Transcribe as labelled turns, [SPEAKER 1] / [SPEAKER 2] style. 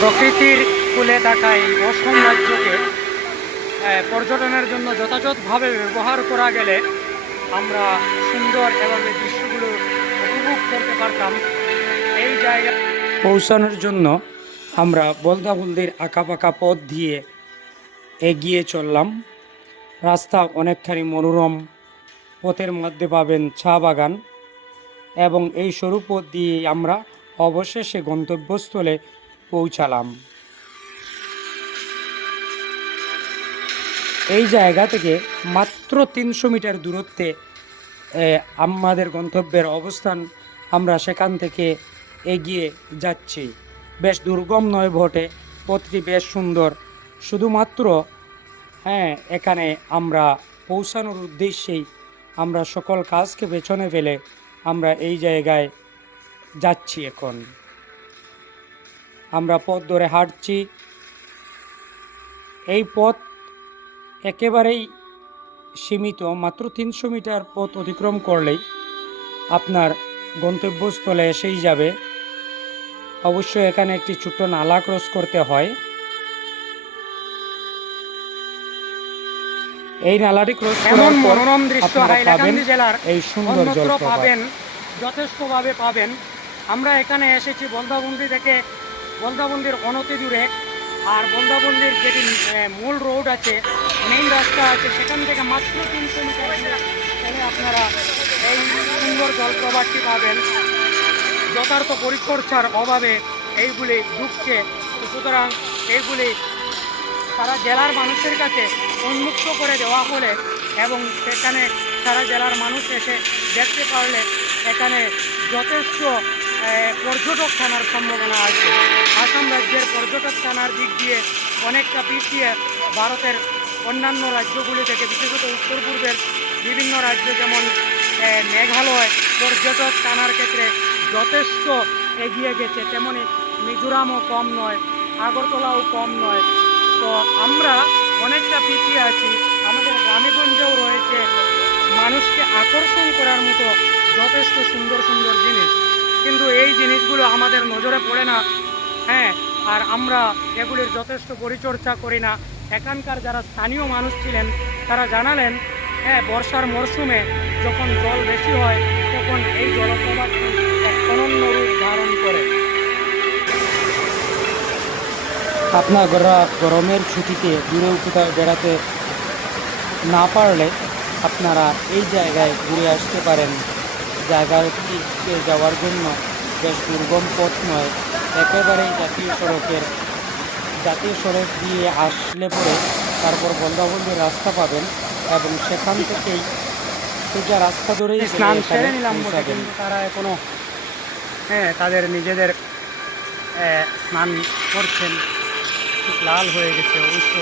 [SPEAKER 1] প্রকৃতির কুলে থাকা এই অসম রাজ্যকে পর্যটনের জন্য যথাযথভাবে ব্যবহার করা গেলে আমরা সুন্দর এভাবে দৃশ্যগুলো উপভোগ করতে পারতাম। এই জায়গা পৌঁছানোর জন্য আমরা বলদাবলদির আঁকাপাকা পথ দিয়ে এগিয়ে চললাম। রাস্তা অনেকখানি মনোরম, পথের মধ্যে পাবেন চা বাগান এবং এই সরু পথ দিয়ে আমরা অবশেষে গন্তব্যস্থলে পৌঁছালাম। এই জায়গা থেকে মাত্র তিনশো মিটার দূরত্বে আমাদের গন্তব্যের অবস্থান আমরা সেখান থেকে এগিয়ে যাচ্ছি। বেশ দুর্গম নয় বটে, পথটি বেশ সুন্দর। শুধুমাত্র হ্যাঁ এখানে আমরা পৌঁছানোর উদ্দেশ্যেই আমরা সকল কাজকে পেছনে ফেলে আমরা এই জায়গায় যাচ্ছি এখন। আমরা পথ ধরে হাঁটছি। এই পথ একেবারেই সীমিত মাত্র তিনশো মিটার পথ অতিক্রম করলেই আপনার গন্তব্যস্থলে এসেই যাবে। অবশ্য এখানে একটি ছোট্ট নালা ক্রস করতে হয়। এই নালাটি ক্রস
[SPEAKER 2] এমন মনোরম দৃশ্য হাইলাকান্দি জেলার
[SPEAKER 1] এই সুন্দর
[SPEAKER 2] পাবেন যথেষ্টভাবে পাবেন। আমরা এখানে এসেছি বলদাবন্দি থেকে বলদাবন্দির অনতি দূরে। আর বলদাবন্দির যেটি মূল রোড আছে মেইন রাস্তা আছে, সেখান থেকে মাত্র দূরে এলে আপনারা এই সুন্দর জলপ্রপাতটি পাবেন। যথার্থ পরিচর্যার অভাবে এইগুলি ঢুকছে সুতরাং এইগুলি সারা জেলার মানুষের কাছে উন্মুক্ত করে দেওয়া হলে এবং সেখানে সারা জেলার মানুষ এসে দেখতে পারলে এখানে যথেষ্ট পর্যটক থানার সম্ভাবনা আছে। আসাম রাজ্যের পর্যটক থানার দিক দিয়ে অনেকটা পিছিয়ে ভারতের অন্যান্য রাজ্যগুলি থেকে, বিশেষত উত্তর পূর্বের বিভিন্ন রাজ্য যেমন মেঘালয় পর্যটক টানার ক্ষেত্রে যথেষ্ট এগিয়ে গেছে। তেমনি মিজোরামও কম নয়, আগরতলাও কম নয়। তো আমরা অনেকটা পিছিয়ে আছি। আমাদের গ্রামেগঞ্জেও রয়েছে মানুষকে আকর্ষণ করার মতো যথেষ্ট সুন্দর সুন্দর জিনিস। কিন্তু এই জিনিসগুলো আমাদের নজরে পড়ে না। হ্যাঁ আর আমরা এগুলির যথেষ্ট পরিচর্যা করি না। এখানকার যারা স্থানীয় মানুষ ছিলেন, তারা জানালেন হ্যাঁ বর্ষার মরশুমে যখন জল বেশি হয়, তখন এই জলপ্রপাতটি এক অনন্য রূপ ধারণ করে।
[SPEAKER 1] আপনারা গরমের ছুটিতে দূরেও কোথাও বেড়াতে না পারলে আপনারা এই জায়গায় ঘুরে আসতে পারেন। জায়গাটিতে যাওয়ার জন্য বেশ দুর্গম পথ নয় একেবারেই জাতীয় সড়কের জাতীয় সড়ক দিয়ে আসলে পরে তারপর বন্দাবন্দির রাস্তা পাবেন এবং সেখান থেকেই সোজা রাস্তা ধরেই
[SPEAKER 2] স্নান সেরে নিলাম তারা এখনও হ্যাঁ তাদের নিজেদের স্নান করছেন। লাল হয়ে গেছে অবশ্য